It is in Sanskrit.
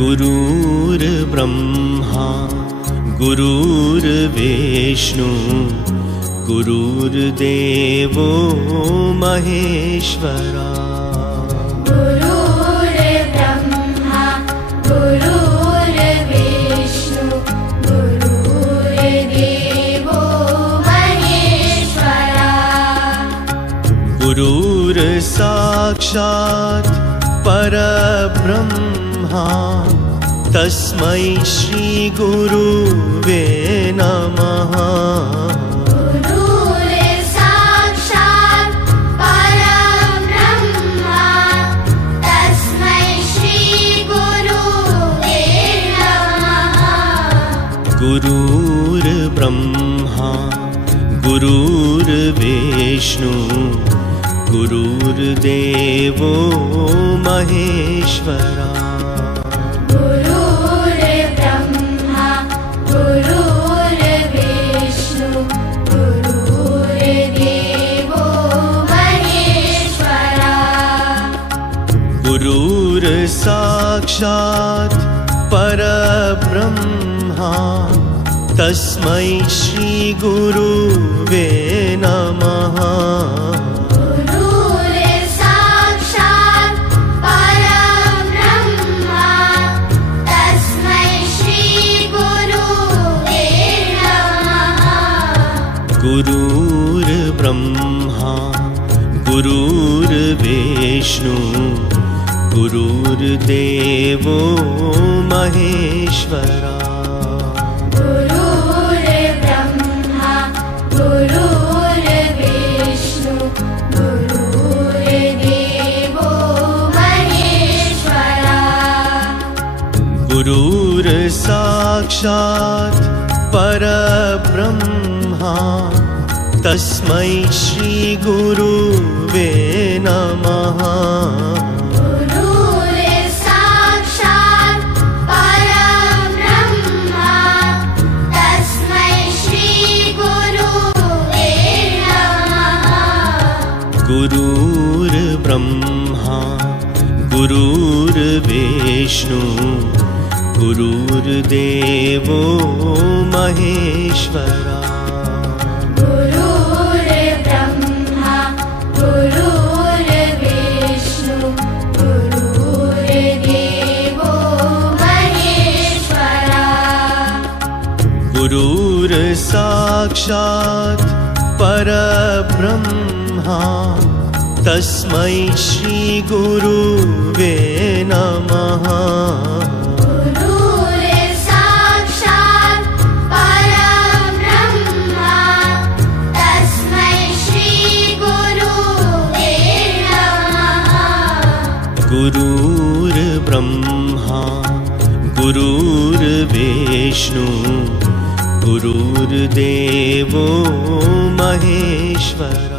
गुरुर्ब्रह्मा गुरुर्विष्णु गुरुर्देवो महेश्वरा। गुरुर्ब्रह्मा गुरुर्विष्णु गुरुर्देवो महेश्वरा। गुरुर्साक्षात् परब्रह्मा तस्मै श्री गुरुवे नमः। गुरुर्साक्षात् परब्रह्मा तस्मै श्री गुरुवे नमः। गुरुर्ब्रह्मा गुरुर्विष्णु गुरुर्देवो महेश्वरा। गुरुर्ब्रह्मा गुरुर्विष्णु गुरुर्देवो महेश्वरा। गुरुर्साक्षात् परब्रह्मा तस्मै श्री गुरुवे नमः। गुरुर्ब्रह्मा गुरुर्विष्णु गुरुर्देवो महेश्वरा। गुरुर्ब्रह्मा गुरुर्विष्णु गुरुर्देवो महेश्वरा। गुरुर्साक्षात् परब्रह्मा तस्मै श्री गुरुवे नमः। गुरुर्साक्षात् परब्रह्मा तस्मै श्री गुरुवे नमः। गुरुर्ब्रह्मा गुरुर्विष्णु गुरुर्देवो महेश्वरा। गुरुर्ब्रह्मा गुरुर्विष्णु गुरुर्देवो महेश्वरा। गुरुर्साक्षात् परब्रह्मा तस्मै श्री गुरुवे नमः। गुरुर्ब्रह्मा गुरुर्विष्णु गुरुर्देवो महेश्वरा।